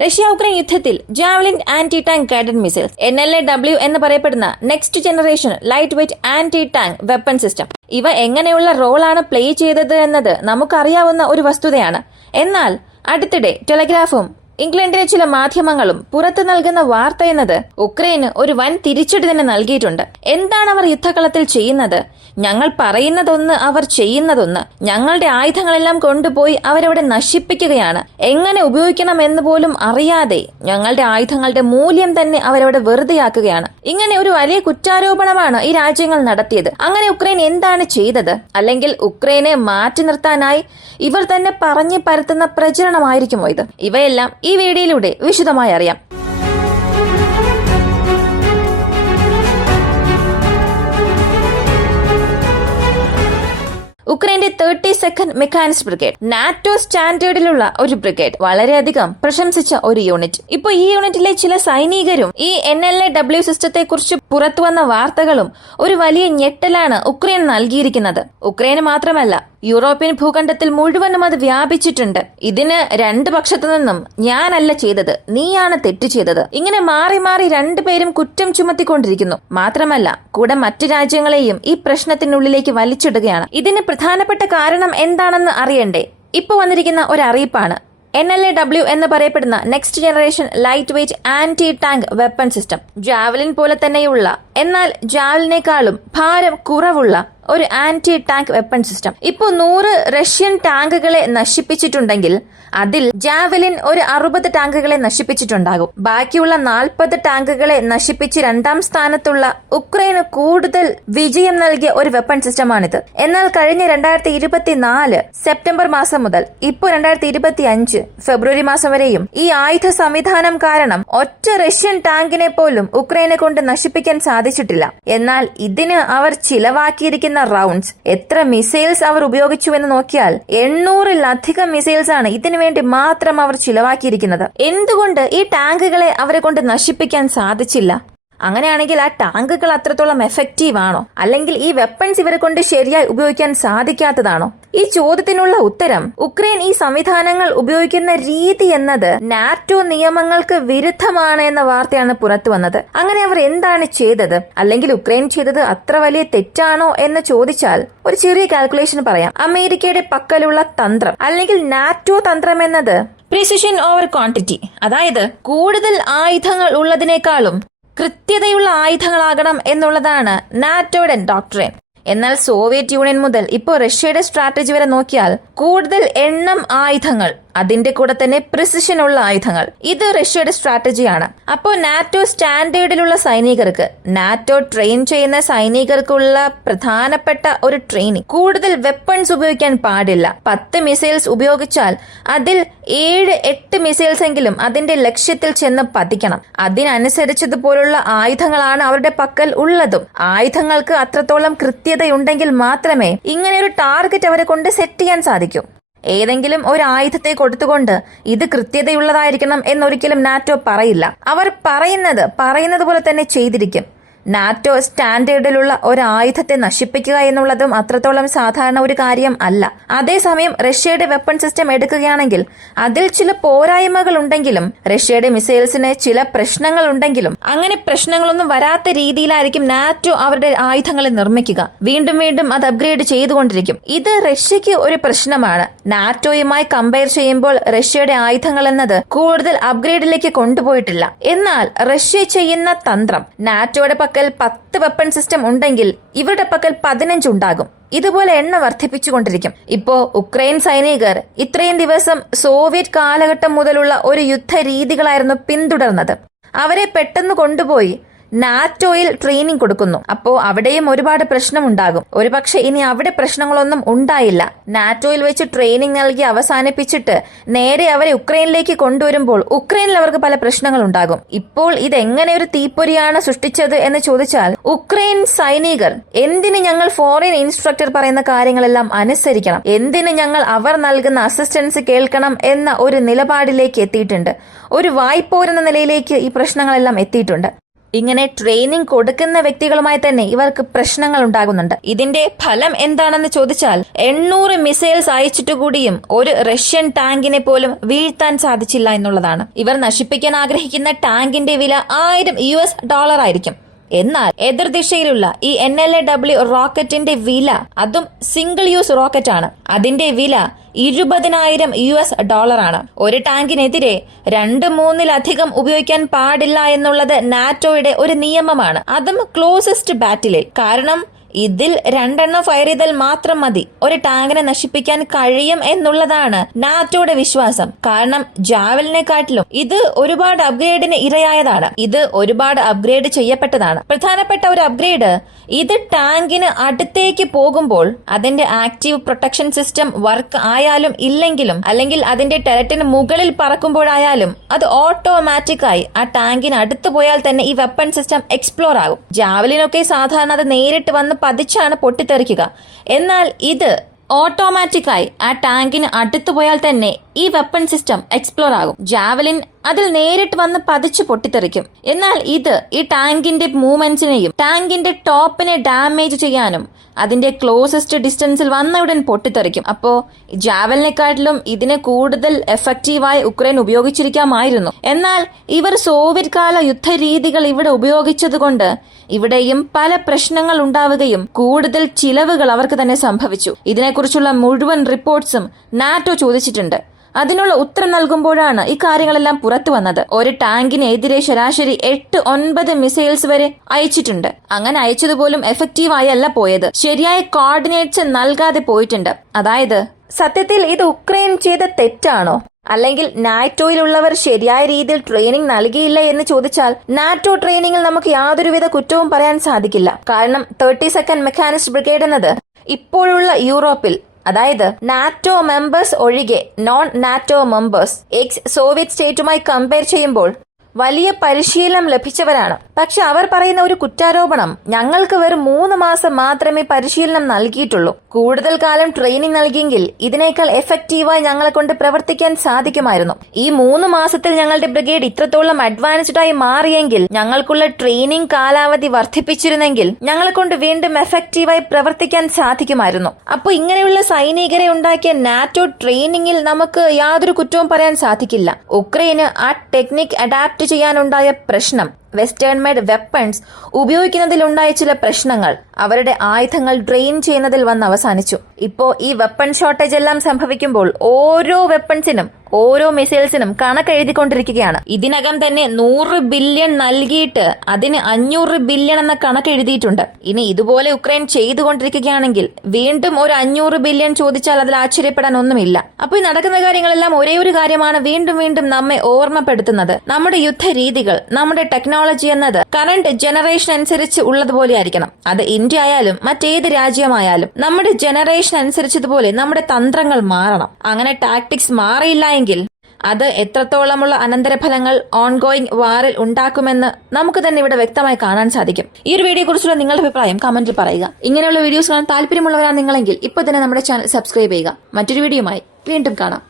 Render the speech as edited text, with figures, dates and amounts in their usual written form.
Russia Ukraine യുദ്ധത്തിൽ javelin anti tank guided missiles NLAW എന്ന് പറയപ്പെടുന്ന next generation light weight anti tank weapon system ഇവ എങ്ങനെയുള്ള റോളാണ് പ്ലേ ചെയ്തത് എന്നത് നമുക്കറിയാവുന്ന ഒരു വസ്തുതയാണ്. എന്നാൽ അടുത്തിടെ ടെലഗ്രാഫും ഇംഗ്ലണ്ടിലെ ചില മാധ്യമങ്ങളും പുറത്തു നൽകുന്ന വാർത്ത എന്നത് ഉക്രൈന് ഒരു വൻ തിരിച്ചടി തന്നെ നൽകിയിട്ടുണ്ട്. എന്താണ് അവർ യുദ്ധകളത്തിൽ ചെയ്യുന്നത്? ഞങ്ങൾ പറയുന്നതൊന്ന്, അവർ ചെയ്യുന്നതൊന്ന്. ഞങ്ങളുടെ ആയുധങ്ങളെല്ലാം കൊണ്ടുപോയി അവരവിടെ നശിപ്പിക്കുകയാണ്. എങ്ങനെ ഉപയോഗിക്കണം എന്ന് പോലും അറിയാതെ ഞങ്ങളുടെ ആയുധങ്ങളുടെ മൂല്യം തന്നെ അവരവിടെ വെറുതെയാക്കുകയാണ്. ഇങ്ങനെ ഒരു വലിയ കുറ്റാരോപണമാണ് ഈ രാജ്യങ്ങൾ നടത്തിയത്. അങ്ങനെ ഉക്രൈൻ എന്താണ് ചെയ്തത്? അല്ലെങ്കിൽ ഉക്രൈനെ മാറ്റി നിർത്താനായി ഇവർ തന്നെ പറഞ്ഞു പരത്തുന്ന പ്രചരണമായിരിക്കുമോ ഇത്? ഇവയെല്ലാം ഈ വീഡിയോയിലൂടെ വിശദമായി അറിയാം. ഉക്രൈന്റെ 32nd മെക്കാനിക്സ് ബ്രിഗേഡ് നാറ്റോ സ്റ്റാൻഡേർഡിലുള്ള ഒരു ബ്രിഗേഡ്, വളരെയധികം പ്രശംസിച്ച ഒരു യൂണിറ്റ്. ഇപ്പൊ ഈ യൂണിറ്റിലെ ചില സൈനികരും ഈ NLAW സിസ്റ്റത്തെ കുറിച്ച് പുറത്തുവന്ന വാർത്തകളും ഒരു വലിയ ഞെട്ടലാണ് ഉക്രൈൻ നൽകിയിരിക്കുന്നത്. ഉക്രൈന് മാത്രമല്ല, യൂറോപ്യൻ ഭൂഖണ്ഡത്തിൽ മുഴുവനും അത് വ്യാപിച്ചിട്ടുണ്ട്. ഇതിന് രണ്ട് പക്ഷത്തു നിന്നും ഞാനല്ല ചെയ്തത്, നീയാണ് തെറ്റ് ചെയ്തത്, ഇങ്ങനെ മാറി മാറി രണ്ടുപേരും കുറ്റം ചുമത്തിക്കൊണ്ടിരിക്കുന്നു. മാത്രമല്ല കൂടെ മറ്റു രാജ്യങ്ങളെയും ഈ പ്രശ്നത്തിനുള്ളിലേക്ക് വലിച്ചിടുകയാണ്. ഇതിന് പ്രധാനപ്പെട്ട കാരണം എന്താണെന്ന് അറിയണ്ടേ? ഇപ്പൊ വന്നിരിക്കുന്ന ഒരു അറിയിപ്പാണ്. NLAW എന്ന് പറയപ്പെടുന്ന next generation light weight anti tank weapon system, javelin പോലെ തന്നെയുള്ള എന്നാൽ ജാവലിനേക്കാളും ഭാരം കുറവുള്ള ഒരു ആന്റി ടാങ്ക് വെപ്പൺ സിസ്റ്റം. ഇപ്പോ 100 റഷ്യൻ ടാങ്കുകളെ നശിപ്പിച്ചിട്ടുണ്ടെങ്കിൽ അതിൽ ജാവലിൻ ഒരു 60 ടാങ്കുകളെ നശിപ്പിച്ചിട്ടുണ്ടാകും. ബാക്കിയുള്ള 40 ടാങ്കുകളെ നശിപ്പിച്ച് രണ്ടാം സ്ഥാനത്തുള്ള ഉക്രൈന് കൂടുതൽ വിജയം നൽകിയ ഒരു വെപ്പൺ സിസ്റ്റമാണിത്. എന്നാൽ കഴിഞ്ഞ 2024 സെപ്റ്റംബർ മാസം മുതൽ ഇപ്പോൾ 2025 ഫെബ്രുവരി മാസം വരെയും ഈ ആയുധ സംവിധാനം കാരണം ഒറ്റ റഷ്യൻ ടാങ്കിനെ പോലും ഉക്രൈനെ കൊണ്ട് നശിപ്പിക്കാൻ സാധിച്ചിട്ടില്ല. എന്നാൽ ഇതിന് അവർ ചിലവാക്കിയിരിക്കുന്ന റൗണ്ട്സ്, എത്ര മിസൈൽസ് അവർ ഉപയോഗിച്ചുവെന്ന് നോക്കിയാൽ 800-ലധികം മിസൈൽസ് ആണ് ഇതിനു വേണ്ടി മാത്രം അവർ ചിലവാക്കിയിരിക്കുന്നത്. എന്തുകൊണ്ട് ഈ ടാങ്കുകളെ അവരെ കൊണ്ട് നശിപ്പിക്കാൻ സാധിച്ചില്ല? അങ്ങനെയാണെങ്കിൽ ആ ടാങ്കുകൾ അത്രത്തോളം എഫക്റ്റീവ് ആണോ? അല്ലെങ്കിൽ ഈ വെപ്പൺസ് ഇവരെ കൊണ്ട് ശരിയായി ഉപയോഗിക്കാൻ സാധിക്കാത്തതാണോ? ഈ ചോദ്യത്തിനുള്ള ഉത്തരം, ഉക്രൈൻ ഈ സംവിധാനങ്ങൾ ഉപയോഗിക്കുന്ന രീതി എന്നത് നാറ്റോ നിയമങ്ങൾക്ക് വിരുദ്ധമാണ് എന്ന വാർത്തയാണ് പുറത്തു വന്നത്. അങ്ങനെ അവർ എന്താണ് ചെയ്തത്? അല്ലെങ്കിൽ ഉക്രൈൻ ചെയ്തത് അത്ര വലിയ തെറ്റാണോ എന്ന് ചോദിച്ചാൽ ഒരു ചെറിയ കാൽക്കുലേഷൻ പറയാം. അമേരിക്കയുടെ പക്കലുള്ള തന്ത്രം അല്ലെങ്കിൽ നാറ്റോ തന്ത്രം എന്നത് പ്രിസിഷൻ ഓവർ ക്വാണ്ടിറ്റി, അതായത് കൂടുതൽ ആയുധങ്ങൾ ഉള്ളതിനേക്കാളും കൃത്യതയുള്ള ആയുധങ്ങളാകണം എന്നുള്ളതാണ് നാറ്റോയുടെ ഡോക്ട്രിൻ. എന്നാൽ സോവിയറ്റ് യൂണിയൻ മുതൽ ഇപ്പോൾ റഷ്യയുടെ സ്ട്രാറ്റജി വരെ നോക്കിയാൽ കൂടുതൽ എണ്ണം ആയുധങ്ങൾ, അതിന്റെ കൂടെ തന്നെ പ്രിസിഷൻ ഉള്ള ആയുധങ്ങൾ, ഇത് റഷ്യയുടെ സ്ട്രാറ്റജിയാണ്. അപ്പോൾ നാറ്റോ സ്റ്റാൻഡേർഡിലുള്ള സൈനികർക്ക്, നാറ്റോ ട്രെയിൻ ചെയ്യുന്ന സൈനികർക്കുള്ള പ്രധാനപ്പെട്ട ഒരു ട്രെയിനിങ്, കൂടുതൽ വെപ്പൺസ് ഉപയോഗിക്കാൻ പാടില്ല. 10 മിസൈൽസ് ഉപയോഗിച്ചാൽ അതിൽ 7-8 മിസൈൽസ് എങ്കിലും അതിന്റെ ലക്ഷ്യത്തിൽ ചെന്ന് പതിക്കണം. അതിനനുസരിച്ചതുപോലുള്ള ആയുധങ്ങളാണ് അവരുടെ പക്കൽ ഉള്ളതും. ആയുധങ്ങൾക്ക് അത്രത്തോളം കൃത്യതയുണ്ടെങ്കിൽ മാത്രമേ ഇങ്ങനെ ഒരു ടാർഗറ്റ് അവരെ കൊണ്ട് സെറ്റ് ചെയ്യാൻ സാധിക്കൂ. ഏതെങ്കിലും ഒരു ആയുധത്തെ കൊടുത്തുകൊണ്ട് ഇത് കൃത്യതയുള്ളതായിരിക്കണം എന്നൊരിക്കലും നാറ്റോ പറയില്ല. അവർ പറയുന്നത് പോലെ തന്നെ ചെയ്തിരിക്കും. നാറ്റോ സ്റ്റാൻഡേർഡിലുള്ള ഒരു ആയുധത്തെ നശിപ്പിക്കുക എന്നുള്ളതും അത്രത്തോളം സാധാരണ ഒരു കാര്യം അല്ല. അതേസമയം റഷ്യയുടെ വെപ്പൺ സിസ്റ്റം എടുക്കുകയാണെങ്കിൽ അതിൽ ചില പോരായ്മകൾ ഉണ്ടെങ്കിലും, റഷ്യയുടെ മിസൈൽസിന് ചില പ്രശ്നങ്ങൾ ഉണ്ടെങ്കിലും, അങ്ങനെ പ്രശ്നങ്ങളൊന്നും വരാത്ത രീതിയിലായിരിക്കും നാറ്റോ അവരുടെ ആയുധങ്ങളെ നിർമ്മിക്കുക. വീണ്ടും വീണ്ടും അത് അപ്ഗ്രേഡ് ചെയ്തുകൊണ്ടിരിക്കും. ഇത് റഷ്യക്ക് ഒരു പ്രശ്നമാണ്. നാറ്റോയുമായി കമ്പയർ ചെയ്യുമ്പോൾ റഷ്യയുടെ ആയുധങ്ങൾ എന്നത് കൂടുതൽ അപ്ഗ്രേഡിലേക്ക് കൊണ്ടുപോയിട്ടില്ല. എന്നാൽ റഷ്യ ചെയ്യുന്ന തന്ത്രം, നാറ്റോയുടെ 10 വെപ്പൺ സിസ്റ്റം ഉണ്ടെങ്കിൽ ഇവരുടെ പക്കൽ 15 ഉണ്ടാകും. ഇതുപോലെ എണ്ണ വർദ്ധിപ്പിച്ചുകൊണ്ടിരിക്കും. ഇപ്പോ ഉക്രൈൻ സൈനികർ ഇത്രയും ദിവസം സോവിയറ്റ് കാലഘട്ടം മുതലുള്ള ഒരു യുദ്ധ രീതികളായിരുന്നു പിന്തുടർന്നത്. അവരെ പെട്ടെന്ന് കൊണ്ടുപോയി നാറ്റോയിൽ ട്രെയിനിങ് കൊടുക്കുന്നു. അപ്പോ അവിടെയും ഒരുപാട് പ്രശ്നമുണ്ടാകും. ഒരുപക്ഷെ ഇനി അവിടെ പ്രശ്നങ്ങളൊന്നും ഉണ്ടായില്ല. നാറ്റോയിൽ വെച്ച് ട്രെയിനിങ് നൽകി അവസാനിപ്പിച്ചിട്ട് നേരെ അവരെ ഉക്രൈനിലേക്ക് കൊണ്ടുവരുമ്പോൾ ഉക്രൈനിൽ അവർക്ക് പല പ്രശ്നങ്ങൾ ഉണ്ടാകും. ഇപ്പോൾ ഇതെങ്ങനെ ഒരു തീപ്പൊരിയാണ് സൃഷ്ടിച്ചത് എന്ന് ചോദിച്ചാൽ, ഉക്രൈൻ സൈനികർ എന്തിന് ഞങ്ങൾ ഫോറിൻ ഇൻസ്ട്രക്ടർ പറയുന്ന കാര്യങ്ങളെല്ലാം അനുസരിക്കണം, എന്തിന് ഞങ്ങൾ അവർ നൽകുന്ന അസിസ്റ്റൻസ് കേൾക്കണം എന്ന ഒരു നിലപാടിലേക്ക് എത്തിയിട്ടുണ്ട്. ഒരു വായ്പോരെന്ന നിലയിലേക്ക് ഈ പ്രശ്നങ്ങളെല്ലാം എത്തിയിട്ടുണ്ട്. ഇങ്ങനെ ട്രെയിനിങ് കൊടുക്കുന്ന വ്യക്തികളുമായി തന്നെ ഇവർക്ക് പ്രശ്നങ്ങൾ ഉണ്ടാകുന്നുണ്ട്. ഇതിന്റെ ഫലം എന്താണെന്ന് ചോദിച്ചാൽ 800 മിസൈൽസ് അയച്ചിട്ട് കൂടിയും ഒരു റഷ്യൻ ടാങ്കിനെ പോലും വീഴ്ത്താൻ സാധിച്ചില്ല എന്നുള്ളതാണ്. ഇവർ നശിപ്പിക്കാൻ ആഗ്രഹിക്കുന്ന ടാങ്കിന്റെ വില $1000 ആയിരിക്കും. എന്നാൽ എതിർദിശയിലുള്ള ഈ NLAW റോക്കറ്റിന്റെ വില, അതും സിംഗിൾ യൂസ് റോക്കറ്റ് ആണ്, അതിന്റെ വില $20,000 ആണ്. ഒരു ടാങ്കിനെതിരെ 2-3 ഉപയോഗിക്കാൻ പാടില്ല എന്നുള്ളത് നാറ്റോയുടെ ഒരു നിയമമാണ്, അതും ക്ലോസസ്റ്റ് ബാറ്റിലിൽ. കാരണം ഇതിൽ 2 ഫയർ ചെയ്താൽ മാത്രം മതി ഒരു ടാങ്കിനെ നശിപ്പിക്കാൻ കഴിയും എന്നുള്ളതാണ് നാറ്റോയുടെ വിശ്വാസം. കാരണം ജാവലിനെക്കാട്ടിലും ഇത് ഒരുപാട് അപ്ഗ്രേഡിന് ഇരയായതാണ്. ഇത് ഒരുപാട് അപ്ഗ്രേഡ് ചെയ്യപ്പെട്ടതാണ്. പ്രധാനപ്പെട്ട ഒരു അപ്ഗ്രേഡ്, ഇത് ടാങ്കിന് അടുത്തേക്ക് പോകുമ്പോൾ അതിന്റെ ആക്റ്റീവ് പ്രൊട്ടക്ഷൻ സിസ്റ്റം വർക്ക് ആയാലും ഇല്ലെങ്കിലും, അല്ലെങ്കിൽ അതിന്റെ ടെററ്റിന് മുകളിൽ പറക്കുമ്പോഴായാലും അത് ഓട്ടോമാറ്റിക്കായി ആ ടാങ്കിന് അടുത്ത് പോയാൽ തന്നെ ഈ വെപ്പൺ സിസ്റ്റം എക്സ്പ്ലോർ ആകും. ജാവലിനൊക്കെ സാധാരണ അത് നേരിട്ട് വന്ന് പതിച്ചാണ് പൊട്ടിത്തെറിക്കുക. എന്നാൽ ഇത് ഓട്ടോമാറ്റിക്കായി ആ ടാങ്കിന് അടുത്ത് പോയാൽ തന്നെ ഈ വെപ്പൺ സിസ്റ്റം എക്സ്പ്ലോർ ആകും. ജാവലിൻ അതിൽ നേരിട്ട് വന്ന് പതിച്ച് പൊട്ടിത്തെറിക്കും. എന്നാൽ ഇത് ഈ ടാങ്കിന്റെ മൂവ്മെന്റ്സിനെയും ടാങ്കിന്റെ ടോപ്പിനെ ഡാമേജ് ചെയ്യാനും അതിന്റെ ക്ലോസസ്റ്റ് ഡിസ്റ്റൻസിൽ വന്നയുടൻ പൊട്ടിത്തെറിക്കും. അപ്പോ ജാവലിനെക്കാട്ടിലും ഇതിനെ കൂടുതൽ എഫക്റ്റീവായി ഉക്രൈൻ ഉപയോഗിച്ചിരിക്കാമായിരുന്നു. എന്നാൽ ഇവർ സോവിയറ്റ് കാല യുദ്ധരീതികൾ ഇവിടെ ഉപയോഗിച്ചതുകൊണ്ട് ഇവിടെയും പല പ്രശ്നങ്ങൾ ഉണ്ടാവുകയും കൂടുതൽ ചിലവുകൾ അവർക്ക് തന്നെ സംഭവിച്ചു. ഇതിനെക്കുറിച്ചുള്ള മുഴുവൻ റിപ്പോർട്ട്സും നാറ്റോ ചോദിച്ചിട്ടുണ്ട്. അതിനുള്ള ഉത്തരം നൽകുമ്പോഴാണ് ഈ കാര്യങ്ങളെല്ലാം പുറത്തു വന്നത്. ഒരു ടാങ്കിനെതിരെ ശരാശരി 8-9 മിസൈൽസ് വരെ അയച്ചിട്ടുണ്ട്. അങ്ങനെ അയച്ചതുപോലും എഫക്റ്റീവായി അല്ല പോയത്, ശരിയായ കോർഡിനേറ്റ്സ് നൽകാതെ പോയിട്ടുണ്ട്. അതായത് സത്യത്തിൽ ഇത് ഉക്രൈൻ ചെയ്ത തെറ്റാണോ, അല്ലെങ്കിൽ നാറ്റോയിലുള്ളവർ ശരിയായ രീതിയിൽ ട്രെയിനിങ് നൽകിയില്ല എന്ന് ചോദിച്ചാൽ നാറ്റോ ട്രെയിനിങ്ങിൽ നമുക്ക് യാതൊരുവിധ കുറ്റവും പറയാൻ സാധിക്കില്ല. കാരണം 32nd മെക്കാനിസ്റ്റ് ബ്രിഗേഡ് എന്നത് ഇപ്പോഴുള്ള യൂറോപ്പിൽ, അതായത് നാറ്റോ മെമ്പേഴ്സ് ഒഴികെ non NATO members ex Soviet സ്റ്റേറ്റുമായി കമ്പയർ ചെയ്യുമ്പോൾ വലിയ പരിശീലനം ലഭിച്ചവരാണ്. പക്ഷെ അവർ പറയുന്ന ഒരു കുറ്റാരോപണം, ഞങ്ങൾക്ക് വെറും 3 മാസം മാത്രമേ പരിശീലനം നൽകിയിട്ടുള്ളൂ. കൂടുതൽ കാലം ട്രെയിനിങ് നൽകിയെങ്കിൽ ഇതിനേക്കാൾ എഫക്റ്റീവായി ഞങ്ങളെ കൊണ്ട് പ്രവർത്തിക്കാൻ സാധിക്കുമായിരുന്നു. ഈ 3 മാസത്തിൽ ഞങ്ങളുടെ ബ്രിഗേഡ് ഇത്രത്തോളം അഡ്വാൻസ്ഡ് ആയി മാറിയെങ്കിൽ, ഞങ്ങൾക്കുള്ള ട്രെയിനിങ് കാലാവധി വർദ്ധിപ്പിച്ചിരുന്നെങ്കിൽ ഞങ്ങളെ കൊണ്ട് വീണ്ടും എഫക്റ്റീവായി പ്രവർത്തിക്കാൻ സാധിക്കുമായിരുന്നു. അപ്പോൾ ഇങ്ങനെയുള്ള സൈനികരെ ഉണ്ടാക്കിയ നാറ്റോ ട്രെയിനിങ്ങിൽ നമുക്ക് യാതൊരു കുറ്റവും പറയാൻ സാധിക്കില്ല. ഉക്രൈന് ആ ടെക്നിക് അഡാപ്റ്റ് ചെയ്യാനുണ്ടായ പ്രശ്നം, വെസ്റ്റേൺ മെയ്ഡ് വെപ്പൺസ് ഉപയോഗിക്കുന്നതിലുണ്ടായ ചില പ്രശ്നങ്ങൾ അവരുടെ ആയുധങ്ങൾ ഡ്രെയിൻ ചെയ്യുന്നതിൽ വന്ന് അവസാനിച്ചു. ഇപ്പോ ഈ വെപ്പൺ ഷോർട്ടേജ് എല്ലാം സംഭവിക്കുമ്പോൾ ഓരോ വെപ്പൺസിനും ഓരോ മിസൈൽസിനും കണക്കെഴുതിക്കൊണ്ടിരിക്കുകയാണ്. ഇതിനകം തന്നെ 100 ബില്യൺ നൽകിയിട്ട് അതിന് 500 ബില്യൺ എന്ന കണക്ക് എഴുതിയിട്ടുണ്ട്. ഇനി ഇതുപോലെ ഉക്രൈൻ ചെയ്തുകൊണ്ടിരിക്കുകയാണെങ്കിൽ വീണ്ടും ഒരു 500 ബില്യൺ ചോദിച്ചാൽ അതിൽ ആശ്ചര്യപ്പെടാൻ ഒന്നുമില്ല. അപ്പൊ ഈ നടക്കുന്ന കാര്യങ്ങളെല്ലാം ഒരേ ഒരു കാര്യമാണ് വീണ്ടും വീണ്ടും നമ്മെ ഓർമ്മപ്പെടുത്തുന്നത്. നമ്മുടെ യുദ്ധരീതികൾ, നമ്മുടെ ടെക്നോളജി എന്നത് കറന്റ് ജനറേഷൻ അനുസരിച്ച് ഉള്ളതുപോലെ ആയിരിക്കണം. അത് ഇന്ത്യ ആയാലും മറ്റേത് രാജ്യമായാലും നമ്മുടെ ജനറേഷൻ അനുസരിച്ചതുപോലെ നമ്മുടെ തന്ത്രങ്ങൾ മാറണം. അങ്ങനെ ടാക്ടിക്സ് മാറിയില്ല എങ്കിൽ അത് എത്രത്തോളമുള്ള അനന്തരഫലങ്ങൾ ഓൺഗോയിങ് വാറിൽ ഉണ്ടാക്കുമെന്ന് നമുക്ക് തന്നെ ഇവിടെ വ്യക്തമായി കാണാൻ സാധിക്കും. ഈ ഒരു വീഡിയോ കുറിച്ചുള്ള നിങ്ങളുടെ അഭിപ്രായം കമന്റിൽ പറയുക. ഇങ്ങനെയുള്ള വീഡിയോസ് കാണാൻ താല്പര്യമുള്ളവരാണ് നിങ്ങളെങ്കിൽ ഇപ്പോൾ തന്നെ നമ്മുടെ ചാനൽ സബ്സ്ക്രൈബ് ചെയ്യുക. മറ്റൊരു വീഡിയോയുമായി വീണ്ടും കാണാം.